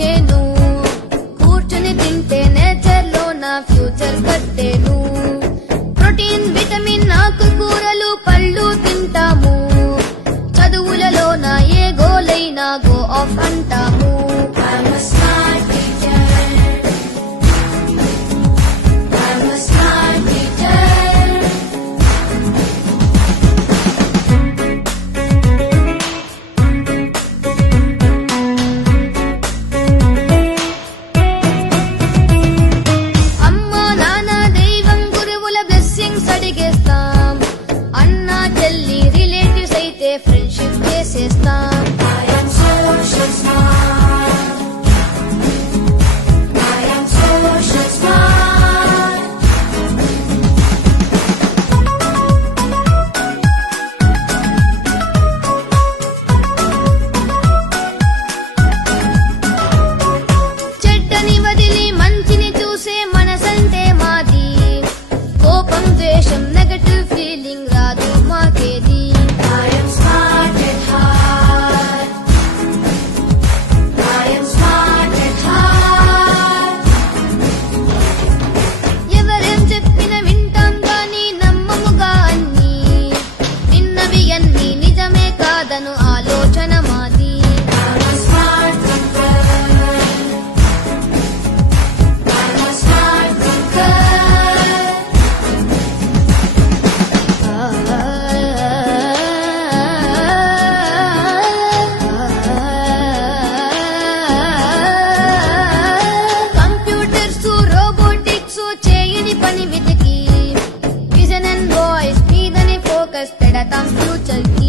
ఓకేను, కూర్చుని తింటే నేచర్ లో నా ఫ్యూచర్ కట్టేను. ప్రోటీన్ విటమిన్ ఆకుకూరలు పళ్ళు తింటాము, చదువులలో నా ఏ గోలైనా గో ఆఫ్ అంటాము. ఫ్రెండ్షిప్ చేసేస్తాం. చెడ్డని వదిలి మంచిని చూసే మనసంటే మాది, కోపం ద్వేషం నెగటివ్ ఫీలింగ్ రాదు మాకేది. ఆలోచన మాది. కంప్యూటర్స్ రోబోటిక్స్ చేయని పని వెతికి విజన్ అండ్ వాయిస్ మీదనే ఫోకస్ పెడతాం ఫ్యూచర్ కి.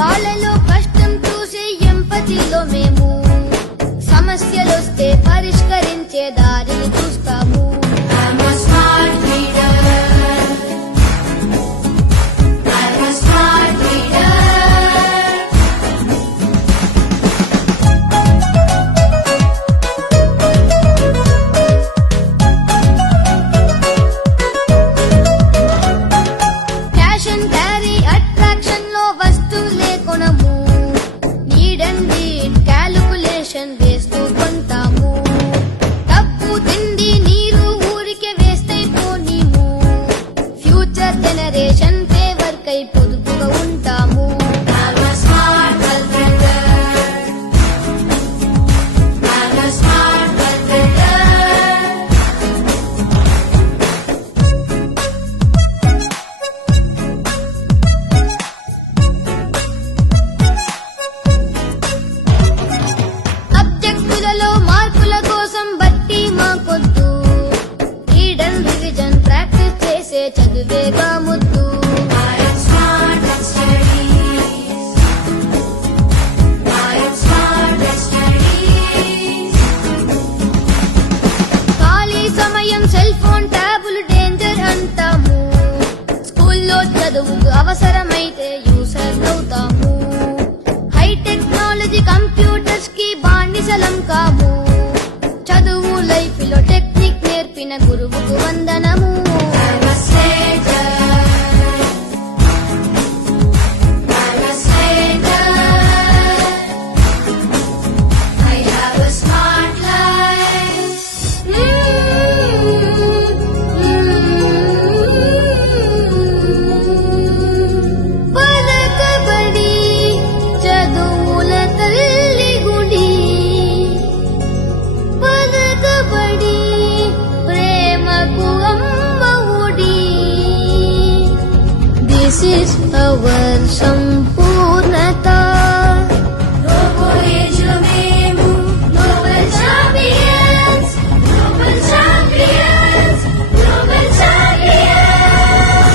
వాళ్ళలో కష్టం చూసి ఎంపతిలో మేము సమస్యలొస్తే పరిష్కరించే దారిని చూస్తాము. క్యాష్ అండ్ క్యారీ అట్రాక్షన్ లో వస్తువులే కొనము, నీడ్ అండ్ నీడ్ క్యాలిక్యులేషన్ వేస్తూ కొంటాము. డబ్బు తిండి నీరు ఊరికే వేస్ట్ అయిపోనీము, ఫ్యూచర్ జనరేషన్ ఫేవర్ కై పొదుపుగా ఉంటాము. మార్కుల కోసం బట్టి మాకొద్దు, రీడ్ అండ్ రివిజన్ ప్రాక్టీస్ చేసే చదువేగా ముద్దు. ఖాళీ సమయం సెల్ ఫోన్ ట్యాబులు డేంజర్ అంటాము, స్కూల్లో చదువుకు అవసరమైతే యూసర్ అవుతాము. హై టెక్నాలజీ కంప్యూటర్స్ కి బానిసలం కాము, చదువు లైఫ్ లో టెక్నిక్ నేర్పిన గురువుకు వందనము. This is our Sampurnata. Robo Age lo memu Global Champions, Global Champions, Global Champions.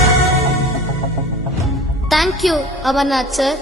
Thank you, Amarnath sir.